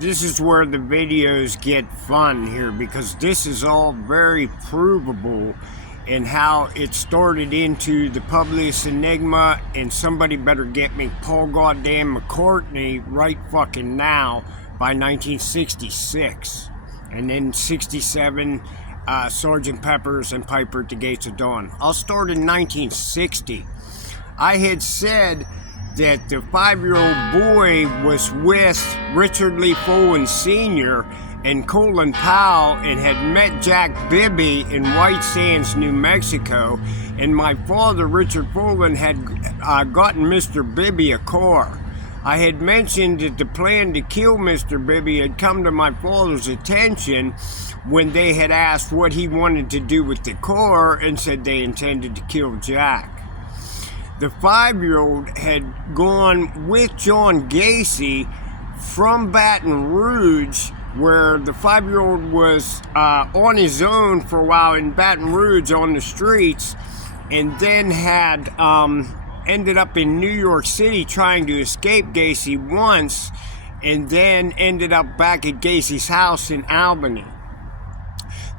This is where the videos get fun here, because this is all very provable and how it started into the Publius Enigma, and somebody better get me Paul goddamn McCartney right fucking now by 1966. And then 67, Sgt. Pepper's and Piper at the Gates of Dawn. I'll start in 1960. I had said that the 5-year-old boy was with Richard Lee Folan Sr. and Colin Powell and had met Jack Bibby in White Sands, New Mexico. And my father, Richard Folan, had gotten Mr. Bibby a car. I had mentioned that the plan to kill Mr. Bibby had come to my father's attention when they had asked what he wanted to do with the car and said they intended to kill Jack. The 5-year-old had gone with John Gacy from Baton Rouge, where the 5-year-old was on his own for a while in Baton Rouge on the streets, and then had ended up in New York City trying to escape Gacy once, and then ended up back at Gacy's house in Albany.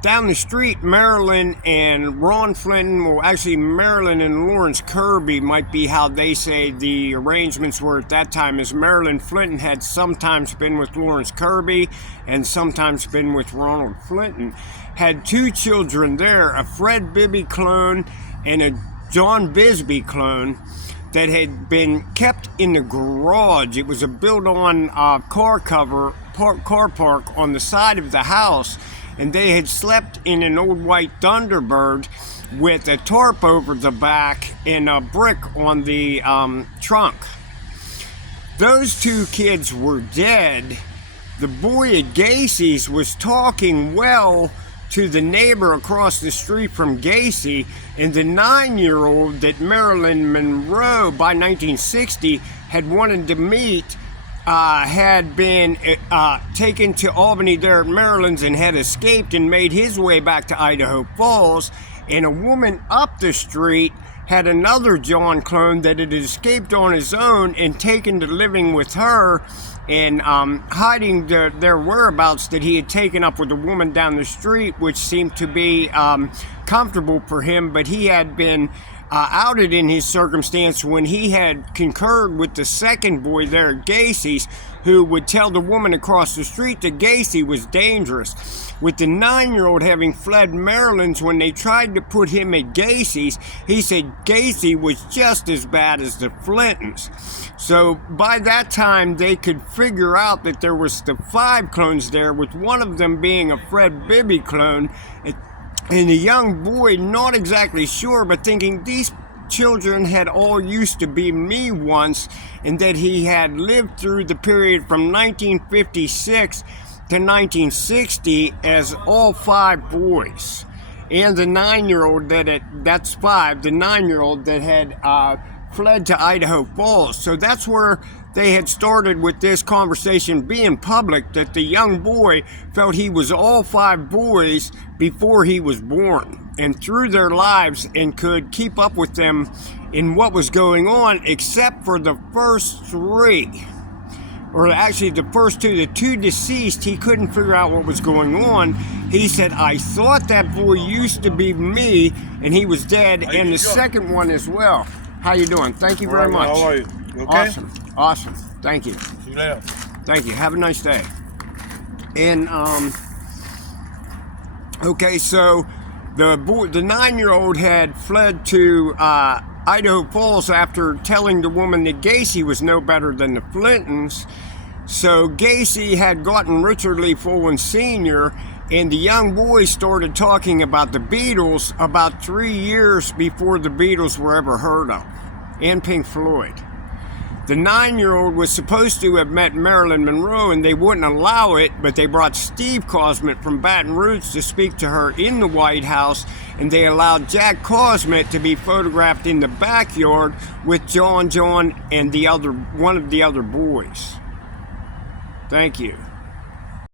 Down the street, Marilyn and Ron Flinton, well actually Marilyn and Lawrence Kirby might be how they say the arrangements were at that time, as Marilyn Flinton had sometimes been with Lawrence Kirby and sometimes been with Ronald Flinton, had 2 children there, a Fred Bibby clone and a John Bisbee clone, that had been kept in the garage. It was a built-on car park on the side of the house, and they had slept in an old white Thunderbird with a tarp over the back and a brick on the trunk. Those 2 kids were dead. The boy at Gacy's was talking well to the neighbor across the street from Gacy, and the 9-year-old that Marilyn Monroe by 1960 had wanted to meet had been taken to Albany there at Maryland's and had escaped and made his way back to Idaho Falls. And a woman up the street had another John clone that had escaped on his own and taken to living with her and hiding their whereabouts that he had taken up with a woman down the street, which seemed to be comfortable for him. But he had been outed in his circumstance when he had concurred with the second boy there at Gacy's, who would tell the woman across the street that Gacy was dangerous. With the 9-year-old having fled Maryland's, when they tried to put him at Gacy's, he said Gacy was just as bad as the Flintons. So by that time, they could figure out that there was the 5 clones there, with one of them being a Fred Bibby clone. And the young boy, not exactly sure, but thinking these children had all used to be me once, and that he had lived through the period from 1956 to 1960 as all 5 boys. And the 9-year-old that's 5, the 9-year-old that had fled to Idaho Falls. So that's where they had started with this conversation being public, that the young boy felt he was all 5 boys before he was born, and through their lives, and could keep up with them in what was going on, except for the first 3. Or actually the first 2, the 2 deceased, he couldn't figure out what was going on. He said, I thought that boy used to be me, and he was dead, and the second one as well. How you doing? Thank you very much. How are you? You okay? Awesome. Thank you. See you later. Thank you. Have a nice day. And okay, so the 9-year-old had fled to Idaho Falls after telling the woman that Gacy was no better than the Flintons. So Gacy had gotten Richard Lee Folan Sr., and the young boy started talking about the Beatles about 3 years before the Beatles were ever heard of, and Pink Floyd. The 9-year-old was supposed to have met Marilyn Monroe, and they wouldn't allow it, but they brought Steve Cosmet from Baton Rouge to speak to her in the White House, and they allowed Jack Cosmet to be photographed in the backyard with John and one of the other boys. Thank you.